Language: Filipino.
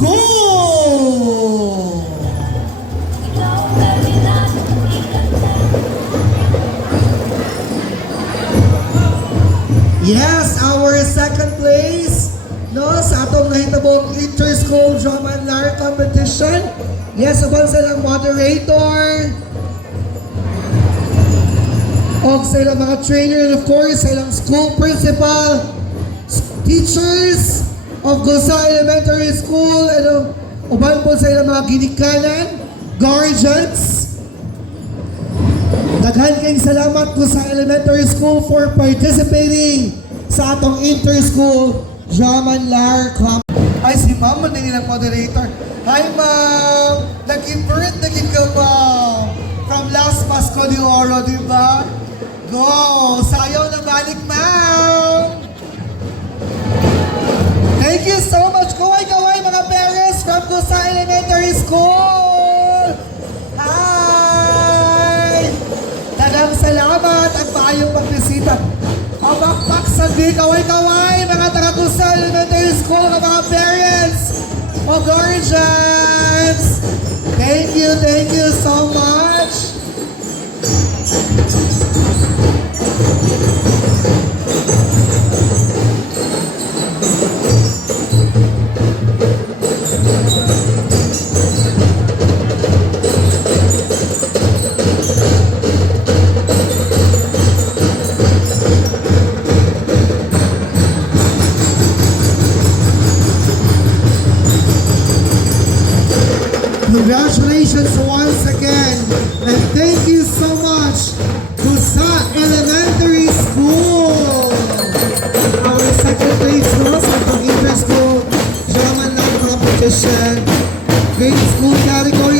School! Yes, our second place, no, sa atong nahitabong inter-school drama and lyric competition. Yes, uban silang moderator. O sa ilang mga trainer and of course sa ilang school principal, teachers of Gusa Elementary School, and uban po sa ilang mga ginikanan, guardians. Daghan kayong salamat po sa Elementary School for participating sa atong inter-school drama and lyric club. Ay, si Ma'am, din nilang moderator. Hi, Ma'am! Nag-invert, ka, Ma'am! From last Pasko de Oro, di ba? Go! Sayaw na balik, Ma'am! Thank you so much! Kaway-kaway, mga parents from Gusa Elementary School! Hi! Dagang salamat at maayong pagbisita. Abakpak sa di, kaway-kaway, mga taga-Gusa Elementary School, mga parents, o guardians. Thank you so much. Congratulations once again, and thank you so much, Gusa Elementary School. Our second place was at the inter-school drama and competition, grade school category.